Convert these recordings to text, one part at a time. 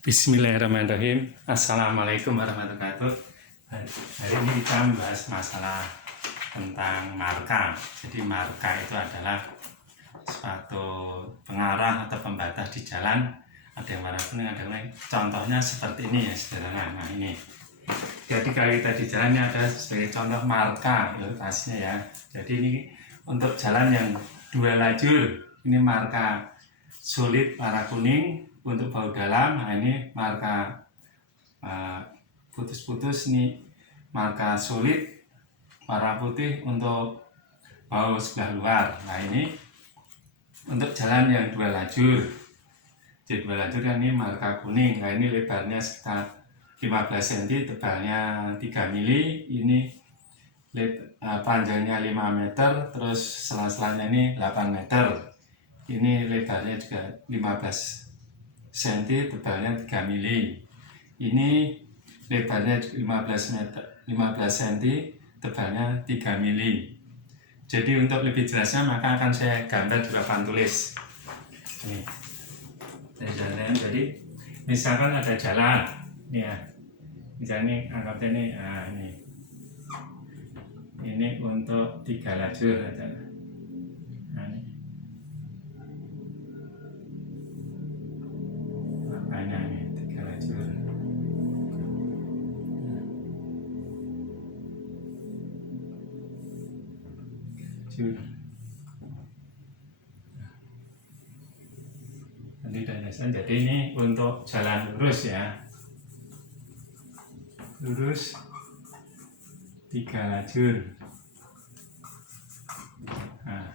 Bismillahirrahmanirrahim. Assalamualaikum warahmatullahi wabarakatuh. Hari ini kita membahas masalah tentang marka. Jadi marka itu adalah suatu pengarah atau pembatas di jalan. Ada yang warna kuning, ada yang lain. Contohnya seperti ini ya, sederhana. Nah ini. Jadi kalau kita di jalan ini ada sebagai contoh marka ilustrasinya ya. Jadi ini untuk jalan yang dua lajur. Ini marka sulit warna kuning. Untuk baut dalam, nah ini marka putus-putus, ini marka sulit warna putih untuk baut sebelah luar. Nah ini untuk jalan yang dua lajur. Jadi dua lajur kan ini marka kuning. Nah ini lebarnya sekitar 15 cm, tebalnya 3 mili. Ini panjangnya 5 meter, terus sela-selanya ini 8 meter. Ini lebarnya juga 15 cm, tebalnya 3 mili. Ini lebarnya 15 cm, tebalnya 3 mili. Jadi untuk lebih jelasnya maka akan saya gambar di papan tulis. Nih. Jadi misalkan ada jalan, nih ya. Misalnya anggap ini, ini untuk 3 lajur aja. Nah, ini. Makanya ini 3 lajur. Jadi ini untuk jalan lurus ya, lurus 3 lajur. Nah,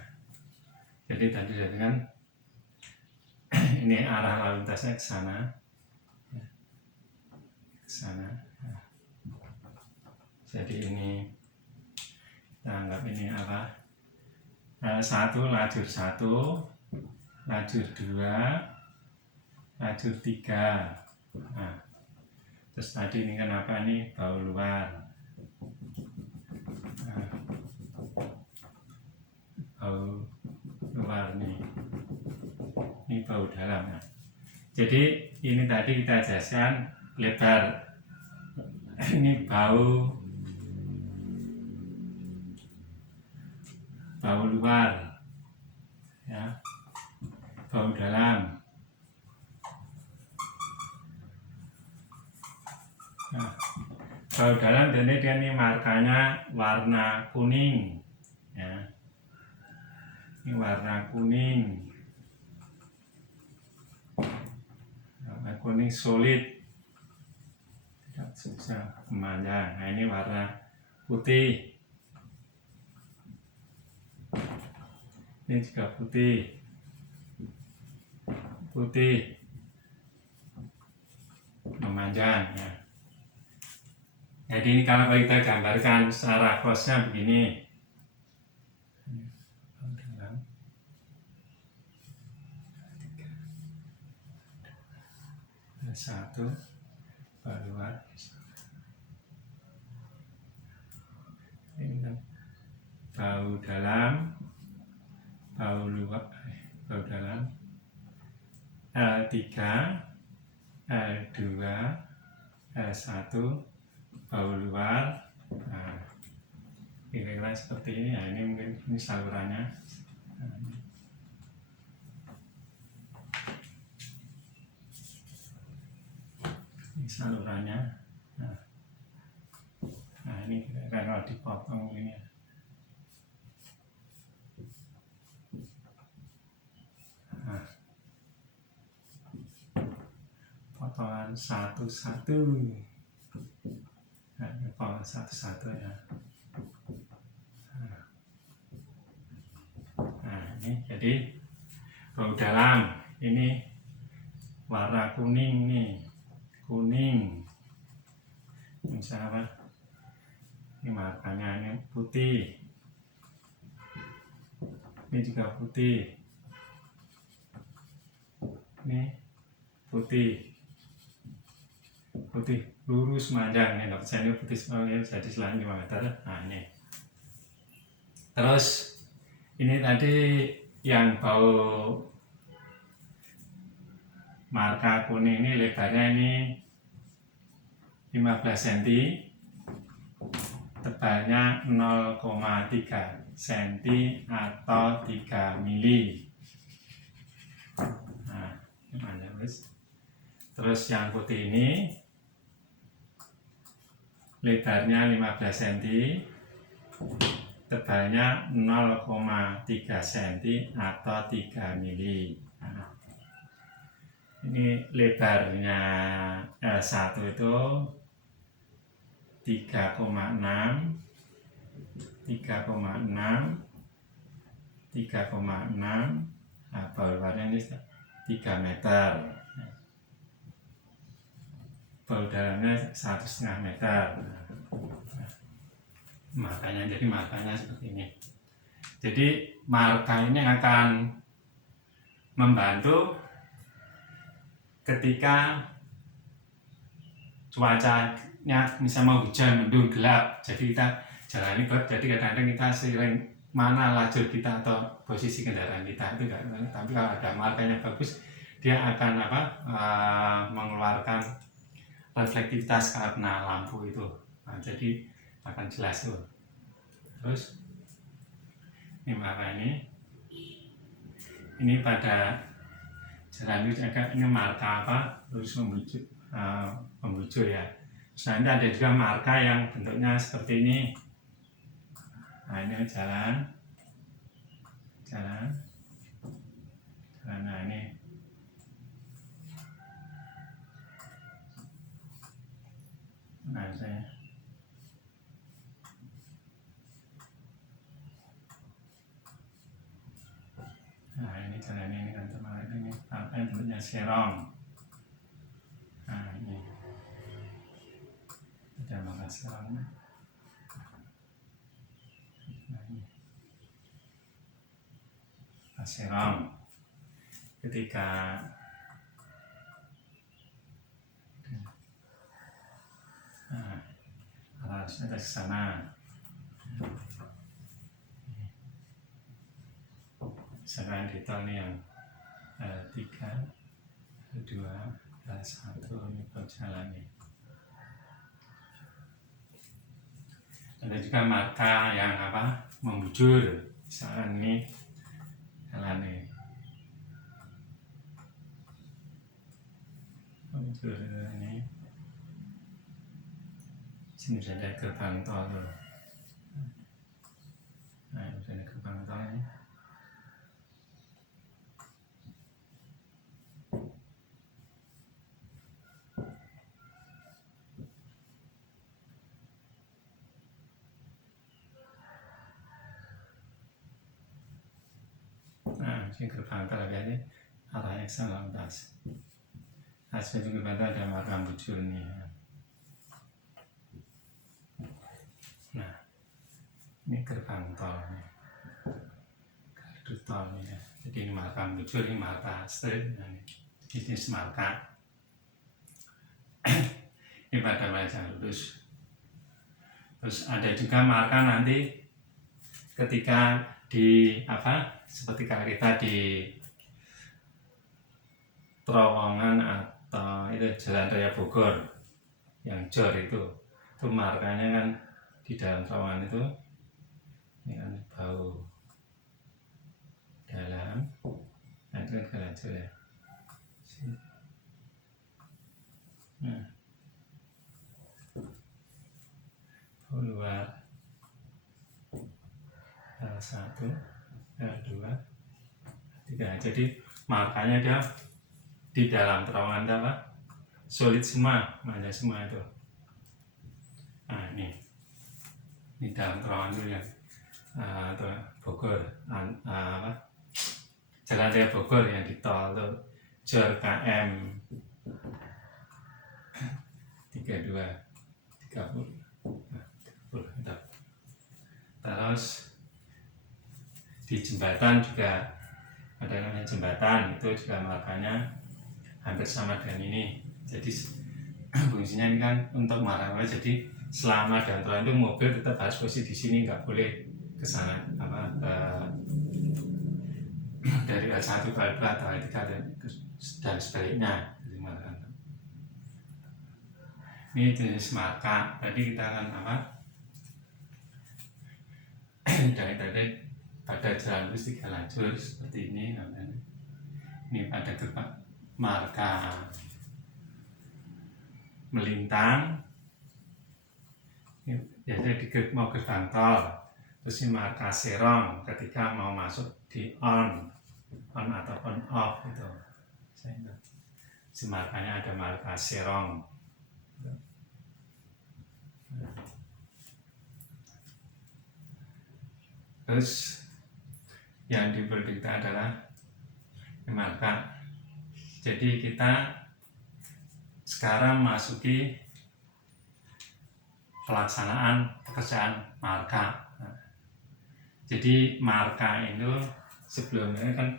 jadi tadi kan ini arah lalu lintasnya ke sana, ke sana. Nah, jadi ini kita anggap ini apa? Satu, lajur 1, lajur 2, lajur 3. Nah, terus tadi ini kenapa ini baut luar? Nah, baut luar nih, ini baut dalam. Nah, jadi ini tadi kita jelaskan lebar ini baut luar ya, baut dalam. Nah, baut dalam jadi dia ini markanya warna kuning ya, ini warna kuning, warna kuning solid, tidak susah memanjang. Nah ini warna putih, ini juga putih, putih memanjang ya. Jadi ini kalau kita gambarkan secara crossnya begini. Satu baut luar, ini kan baut dalam, baut luar, baut dalam, L3, L2, L1, baut luar. Nah, kira-kira seperti ini ya. Ini mungkin ini salurannya. Nah, ini salurannya. Nah ini kira-kira kalau dipotong ini ya. Nah, potongan satu-satu. Nah, potongan satu-satu ya. Nah ini jadi baut dalam ini warna kuning nih, kuning. Misalnya apa? Ini markanya ini putih, ini juga putih, ini putih, putih lurus panjang. Ini dapat saya ini putih semuanya, jadi selain 5 meter. Nah ini terus ini tadi yang bau marka kuning ini lebarnya ini 15 cm, tebalnya 0,3 cm atau 3 mili. Nah, terus yang putih ini lebarnya 15 cm, tebalnya 0,3 cm atau 3 mili. Nah, ini lebarnya L1 itu 3,6, 3,6, nah baut-bautnya ini 3 meter, baut dalamnya 1,5 meter. Makanya jadi markanya seperti ini. Jadi marka ini akan membantu ketika cuacanya misalnya mau hujan, mendung, gelap, jadi kita jalani gelap, jadi kadang-kadang kita sering mana lajur kita atau posisi kendaraan kita itu enggak, tapi kalau ada markanya bagus dia akan mengeluarkan reflektivitas karena lampu itu. Nah, jadi akan jelas tuh. Terus ini marka ini pada jalan itu agak ini marka apa, terus membujur ya. Terus nanti ada juga marka yang bentuknya seperti ini. Nah, ini jalan, nah ini saya ini jalan ini kan teman, ini apa yang bentuknya serong. Nah, ini ada marka serong. Serong ketika harus ada ke sana. Sekarang di tahun yang 3, 2, 1 ini berjalan nih. Ada juga marka yang apa, membujur, misalnya ini jalan nih, membujur ini. Sini ada gerbang tol tuh. Nah, ini ada gerbang tol ini. Nah, ini gerbang tol ini arahnya ke sana atas. Nah, sebelum gerbang tol ada marka bujur nih. Nah, ini gerbang tol nih, gardu tol nih ya. Jadi ini marka bujur, ini marka straight, nah, ini jenis marka. Ini pada wajah lurus. Terus ada juga marka nanti ketika di apa, seperti kalau kita di terowongan atau itu Jalan Raya Bogor yang jor itu markanya kan di dalam terowongan itu, ini kan bau dalam, nah itu kan kelajur ya. Nah, bau luar L1, L2, 3. Jadi markanya dia di dalam terowongan apa, solid semua, manja semua itu. Nah, ini dalam terowongan itu ya, Bogor, apa, Jalan Raya Bogor yang di tol itu jor KM 32, 30. Terus di jembatan juga ada namanya jembatan, itu juga markanya hampir sama dengan ini. Jadi fungsinya ini kan untuk marka, jadi selama dalam terowongan itu mobil tetap harus posisi di sini, nggak boleh ke sana apa, dari L1 ke L2 atau L3 dan sebaliknya. Ini jenis marka. Tadi kita akan apa? Dari pada jalan bus 3 lajur seperti ini namanya. Ini pada gerbang marka melintang. Biasanya mau gerbang tol. Terus ini marka serong ketika mau masuk di on ataupun off itu. Si markanya ada marka serong. Terus yang diperlukan adalah marka. Jadi kita sekarang masuki pelaksanaan pekerjaan marka. Jadi marka itu sebelumnya kan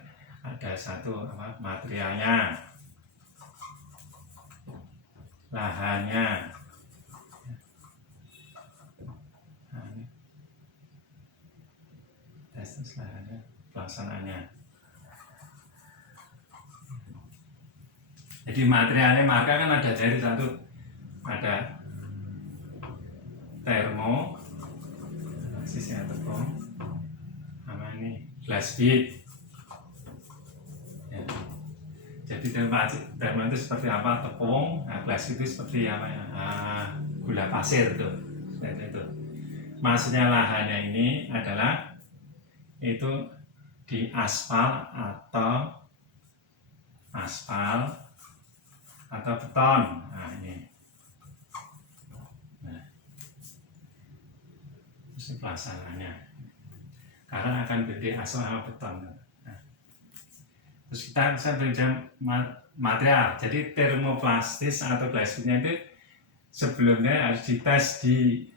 ada satu materialnya, lahannya, terus lahannya, pelaksanaannya. Jadi materialnya marka kan ada dari satu, ada termo, sisnya tepung, sama ini glass bead. Ya. Jadi termo itu seperti apa? Tepung, nah, glass itu seperti apa ya? Gula pasir itu, seperti itu. Maksudnya lahannya ini adalah itu di aspal atau beton. Nah ini. Pelaksanaannya karena akan beda aspal sama beton. Nah, terus saya belajar material. Jadi termoplastis atau glass bead-nya itu sebelumnya harus dites ini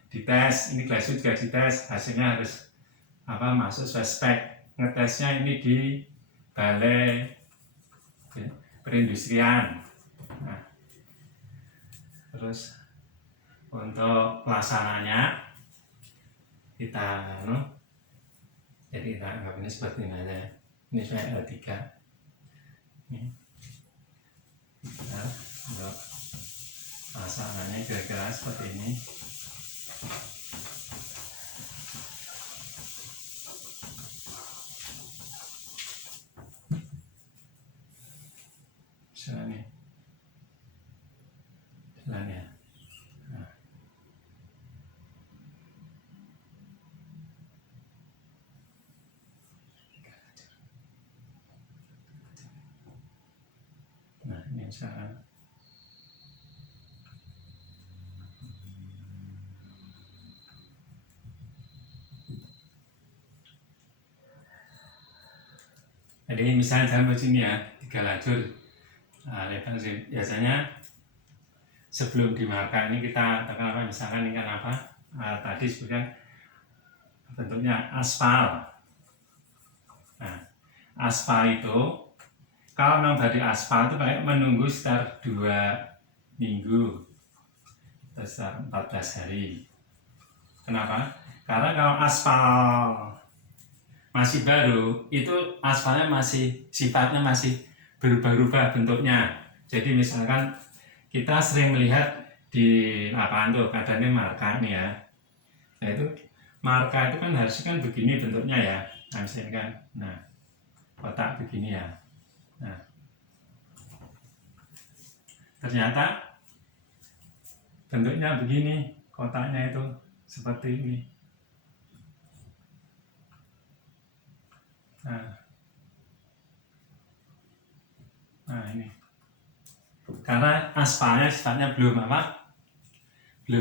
glass bead juga dites, hasilnya harus masuk sesuai spek. Ngetesnya ini di balai perindustrian. Nah, terus untuk pelaksananya kita jadi kita anggap ini seperti ini aja. Ini saya L3 ini kita untuk pelaksananya kira-kira seperti ini. Misalnya jalannya. Nah, ini misalkan jadi misalnya jalan begini ya, 3 lajur. Nah, lebar biasanya sebelum dimarka ini kita tekan misalkan ini kan tadi sebutkan bentuknya aspal. Nah, aspal itu kalau memang dari aspal itu kayak menunggu sekitar 2 minggu atau sekitar 14 hari. Kenapa? Karena kalau aspal masih baru, itu aspalnya sifatnya masih berubah-ubah bentuknya. Jadi misalkan kita sering melihat di lapangan tuh keadaannya marka nih ya. Nah itu marka itu kan harusnya kan begini bentuknya ya. Nah misalkan kan, nah kotak begini ya. Nah ternyata bentuknya begini, kotaknya itu seperti ini. Nah ini karena aspalnya sifatnya belum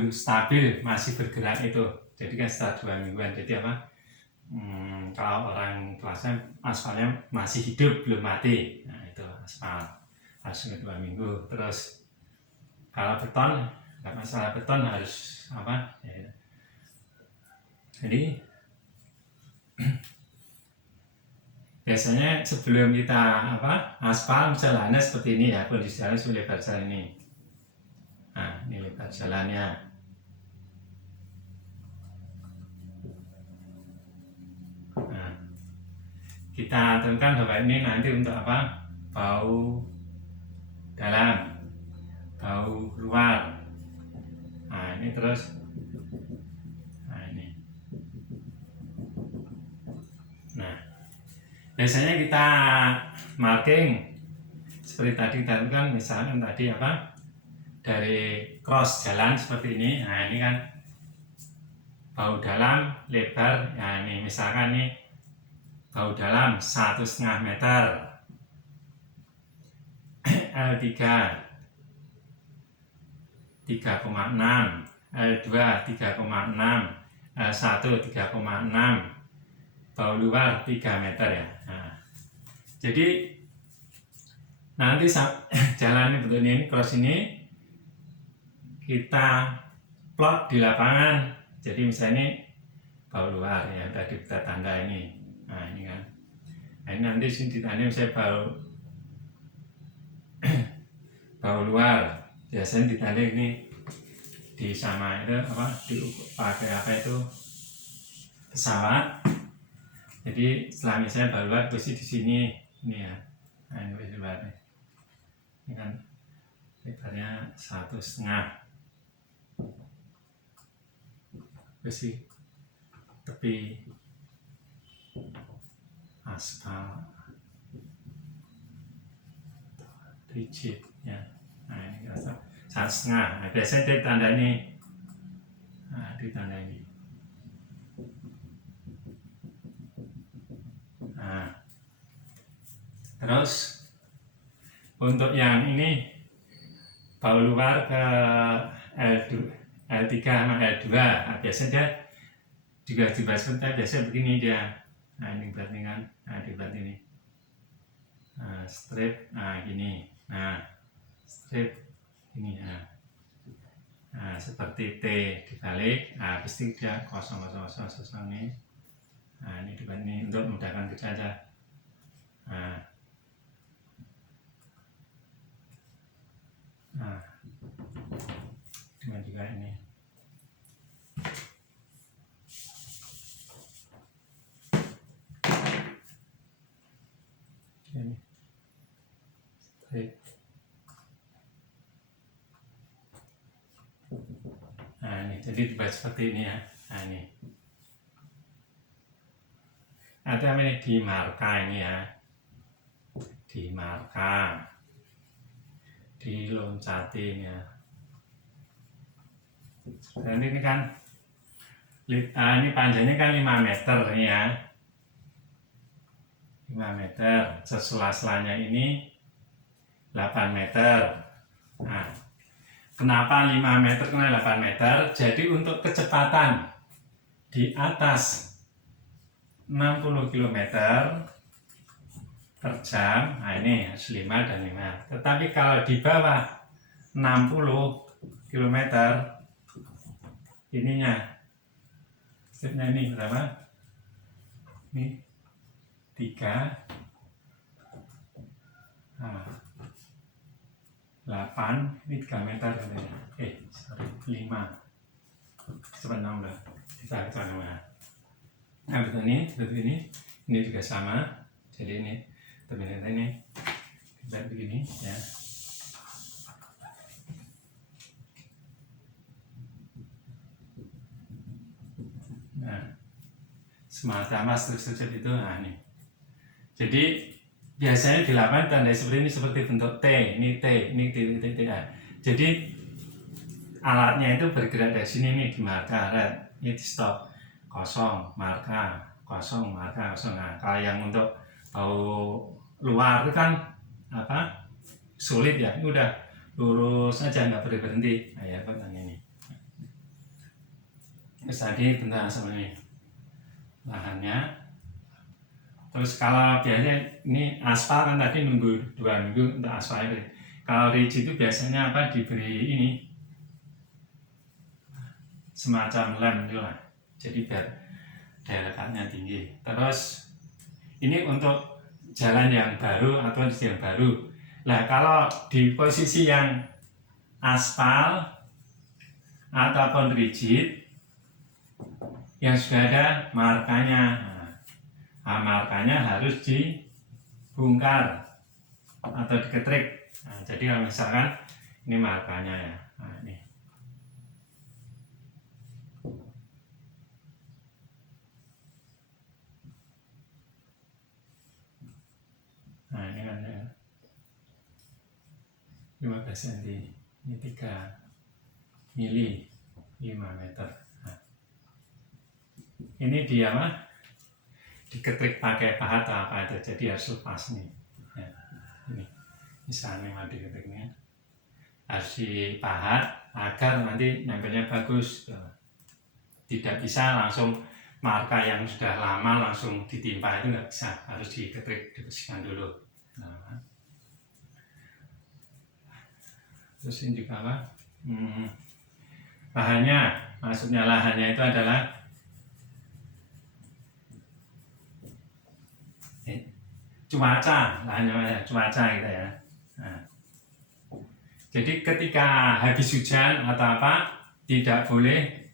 stabil, masih bergerak itu. Jadi kan setelah 2 mingguan. Jadi kalau orang kelasnya aspalnya masih hidup, belum mati. Nah itu aspal harus 2 minggu. Terus kalau beton nggak masalah, beton harus ya. Jadi biasanya sebelum kita aspal jalannya seperti ini ya, kondisi jalan sudah lebar jalan ini. Nah ini lebar jalannya. Nah, kita tentukan bahwa ini nanti untuk bau dalam, bau luar. ini terus. Nah ini. Nah, biasanya kita marking seperti tadi kita kan, misalkan tadi apa, dari cross jalan seperti ini. Nah ini kan bahu dalam lebar. Nah ini misalkan nih bahu dalam 1,5 meter, L3 3,6, L2 3,6, L1 3,6, bahu luar 3 meter ya. Nah, jadi nanti jalan ini bentuk ini, cross ini kita plot di lapangan. Jadi misalnya ini bahu luar ya, tadi kita tanda ini. Nah ini kan, nah, ini nanti sini ditanda misalnya bahu luar, biasanya ditanda ini di sama itu apa, dipakai apa itu pesawat. Jadi setelah misalnya bahu luar posisi di sini ini ya. Nah ini posisi luar nih. Ini kan lebarnya 1,5, posisi tepi aspal rigid ya. Nah ini kita 1,5. Nah, biasanya ditanda ini. Nah, ditanda ini. Nah, terus untuk yang ini bahu luar ke L3 sama L2. Nah, biasanya dia juga dibahas biasanya begini dia. Nah ini berarti kan, nah dibuat ini. Nah, strip, nah gini. Nah, strip ini ya. Nah, seperti T dibalik. Nah, pasti dia kosong ini. Nah, ini dibuat ini untuk memudahkan kita aja. Nah, dengan juga ini. Ini strip. Nah ini jadi dibuat seperti ini ya. Nah ini nanti ini di marka ini ya, di marka, diloncatin ya. Dan ini kan ini panjangnya kan 5 meter ini ya, 5 meter, sela-selanya ini 8 meter. Nah, kenapa 5 meter kena 8 meter? Jadi untuk kecepatan di atas 60 km per jam, nah ini 5 dan 5. Tetapi kalau di bawah 60 km, ininya, stepnya ini berapa? Ini 3, nah, 8, ini 3 meter, 5, cepat 6 lah, kita coba. Nah betul ini juga sama. Jadi ini ternyata ini kita begini ya. Nah, semacam struktur itu, nah ini. Jadi biasanya di lapangan tanda seperti ini, seperti bentuk T, ini T, ini T. Jadi alatnya itu bergerak dari sini nih di marka, ini di stop. Kosong, marka, kosong, marka, kosong. Nah, kalau yang untuk bahu luar itu kan apa, sulit ya, ini udah lurus aja, nggak berhenti. Nah ya kan ini. Terus tadi tentang sebenarnya lahannya. Terus kalau biasanya ini aspal kan tadi nunggu 2 minggu untuk aspal itu. Kalau rigid itu biasanya apa, diberi ini semacam lem gitu lah. Jadi biar daya lekatnya tinggi. Terus ini untuk jalan yang baru atau yang baru. Nah kalau di posisi yang aspal ataupun rigid yang sudah ada markanya, nah, markanya harus dibongkar atau diketrik. Nah, jadi kalau misalkan ini markanya ya, nah, ini. Nah ini kan ya, 15 cm, ini 3 mili 5 meter. Nah, ini dia mah diketik pakai pahat atau apa itu, jadi harus lepas nih ya. Ini misalnya mau diketiknya harus dipahat agar nanti nempelnya bagus, tidak bisa langsung marka yang sudah lama langsung ditimpa, itu nggak bisa, harus diketik, dibersihkan dulu. Nah, terus ini juga apa, lahannya, maksudnya lahannya itu adalah cuaca, lahannya cuaca gitu ya. Nah, jadi ketika habis hujan atau apa, tidak boleh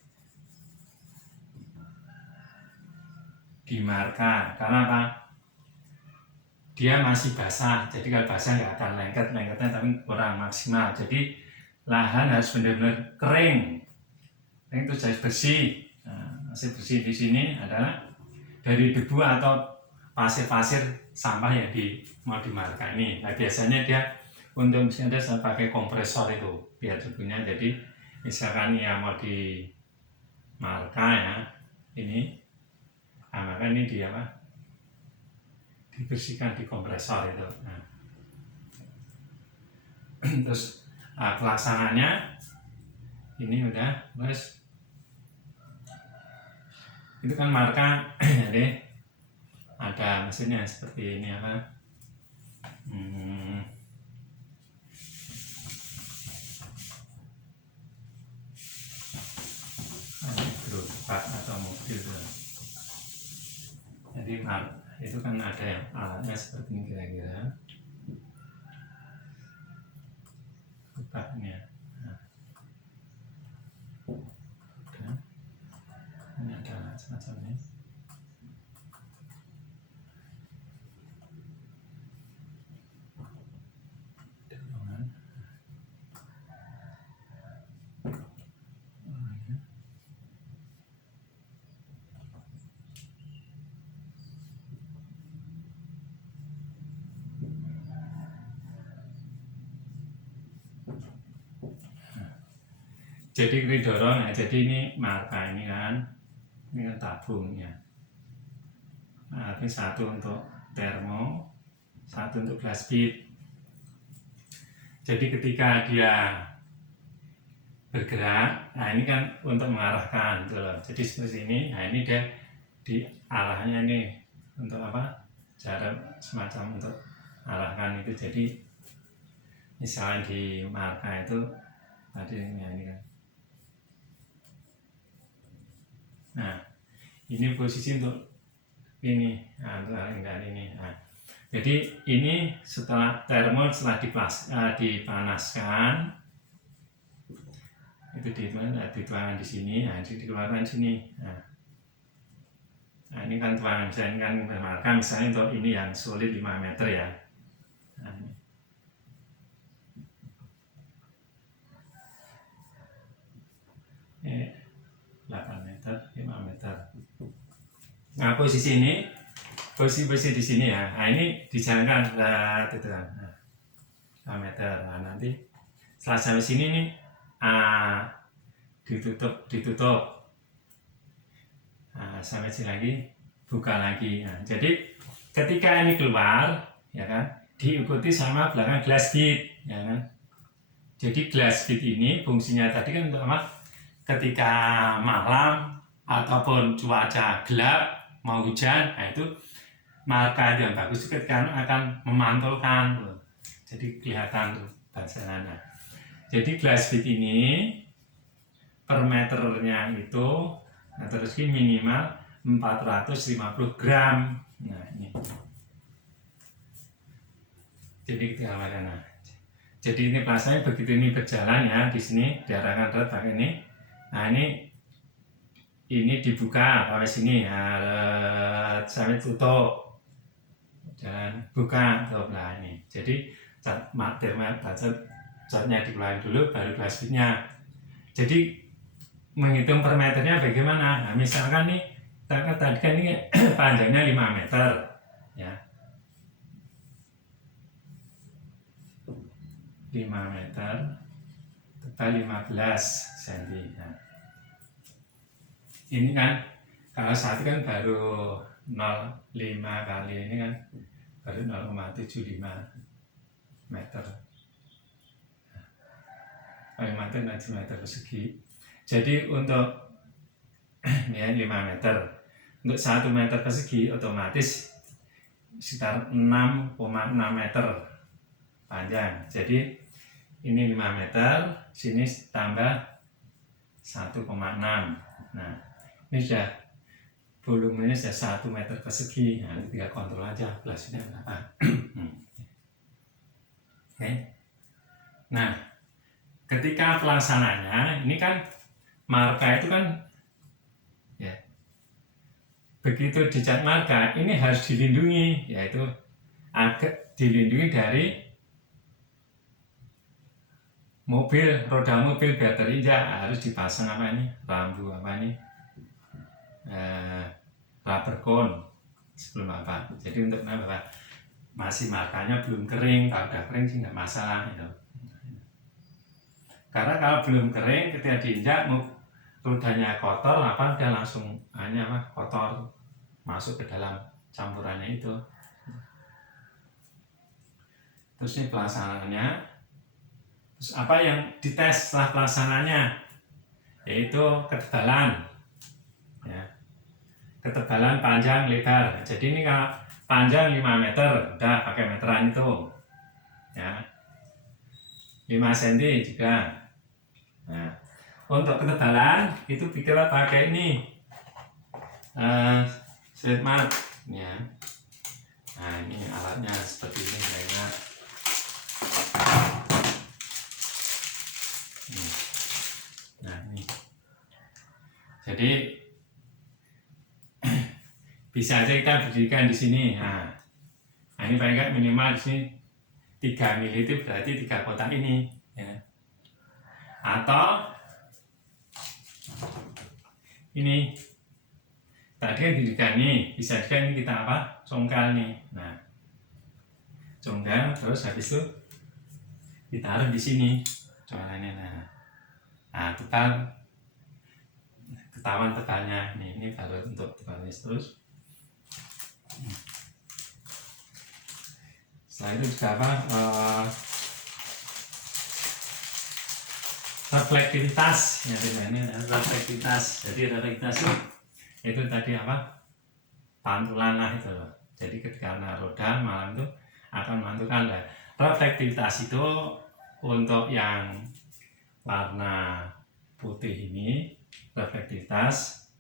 dimarka, karena apa? Dia masih basah, jadi kalau basah nggak akan lengketnya tapi kurang maksimal. Jadi lahan harus benar-benar kering itu harus bersih. Nah, masih bersih di sini adalah dari debu atau pasir-pasir sampah yang mau dimarka ini. Nah, biasanya dia untuk misalnya saya pakai kompresor itu biar debunya, jadi misalkan ya mau dimarka ya ini, nah, maka ini dia apa, dibersihkan di kompresor itu. Nah, terus pelaksanaannya ini udah terus itu kan marka jadi ada mesinnya seperti ini apa, gerobak atau mobil itu. Jadi itu kan ada yang alatnya seperti ini kira-kira gerobaknya. Nah, ini ada semacam ini. Jadi didorong ya, jadi ini marka ini kan tabungnya. Nah, ini satu untuk termo, satu untuk glass bead. Jadi ketika dia bergerak, nah ini kan untuk mengarahkan gitu loh. Jadi seperti ini, nah ini dia di arahnya ini untuk apa? Jarak semacam untuk arahkan itu. Jadi misalnya di marka itu tadi ini kan. Nah, ini posisi untuk ini, nah, untuk ini. Nah, jadi ini setelah termo, setelah dipanaskan, itu dituangkan di sini, nah, dikeluarkan di sini. Nah, ini kan tuangan, misalnya kan marka misalnya untuk ini yang solid 5 meter ya. Nah, ini 8 meter, 5 meter. Nah, posisi ini, posisi di sini ya. Nah, ini dijalankan itu kan. 5 meter. Nah, nanti setelah sampai sini nih ditutup. Nah, sampai sini lagi buka lagi. Nah, jadi ketika ini keluar ya kan, diikuti sama belakang glass bead ya kan. Jadi glass bead ini fungsinya tadi kan untuk apa? Ketika malam ataupun cuaca gelap mau hujan, nah itu marka yang bagus ketika akan memantulkan tuh. Jadi kelihatan tuh bacaannya. Jadi glass bead ini per meternya itu terus minimal 450 gram. Nah ini. Jadi ketika nah, jadi ini pelaksanaannya begitu ini berjalan ya, di sini diarahkan pakai ini. Nah ini dibuka sampai sini ya, sampai tutup dan buka tutup lah ini. Jadi catnya dikeluarkan dulu baru glass beadnya. Jadi menghitung per meternya bagaimana? Nah, misalkan nih tadi kan ini panjangnya 5 meter ya. meter, tebal 15 cm. Nah, ini kan kalau satu kan baru 0,5 kali ini kan baru 0,75 meter. Paling mati 6 meter persegi. Jadi untuk ya 5 meter, untuk 1 meter persegi otomatis sekitar 6,6 meter panjang. Jadi ini 5 meter, sini tambah 1,6. Nah, ini sudah volumenya sudah 1 meter persegi. Nah, tinggal kontrol aja belasnya berapa. Oke. Nah, ketika pelaksananya ini kan marka itu kan ya begitu dicat marka ini harus dilindungi, yaitu agak dilindungi dari roda mobil biar terinjak, harus dipasang apa ini rambu apa ini rubber cone sebelum apa. Jadi untuk apa masih markanya belum kering, kalau udah kering sih nggak masalah itu. Karena kalau belum kering ketika diinjak rodanya kotor apa dia langsung hanya kotor masuk ke dalam campurannya itu. Terus ini pelaksanaannya. Terus apa yang dites setelah pelaksananya, yaitu ketebalan, ya, ketebalan panjang lebar. Jadi ini kalau panjang 5 meter udah pakai meteran itu, ya, 5 cm juga. Nah, untuk ketebalan itu kita pakai ini slit mark, ya. Nah, ini alatnya seperti ini kayaknya. Nah, ini. Jadi bisa aja kita berdirikan di sini. Nah, ini paling nggak minimal di sini 3 mili itu berarti 3 kotak ini, ya. Atau ini tadi kan didirikan nih, bisa juga ini kita congkel nih. Nah, congkel terus habis itu ditaruh di sini congkelannya. Nah, tebal ketahuan tebalnya nih, ini baru untuk tebalnya terus. Setelah itu juga reflektivitas, ya ini reflektivitas. Jadi reflektivitas itu tadi pantulan lah itu loh. Jadi ketika roda malam itu akan memantulkan lah. Reflektivitas itu untuk yang warna putih ini reflektivitas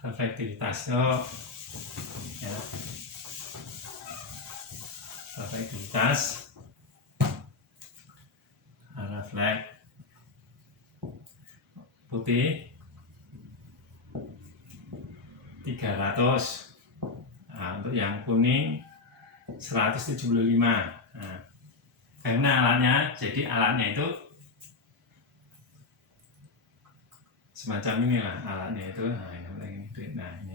itu ya, reflektivitas refleks putih 300. Nah, untuk yang kuning 175. Nah, karena alatnya, jadi alatnya itu semacam inilah alatnya itu. Nah, ini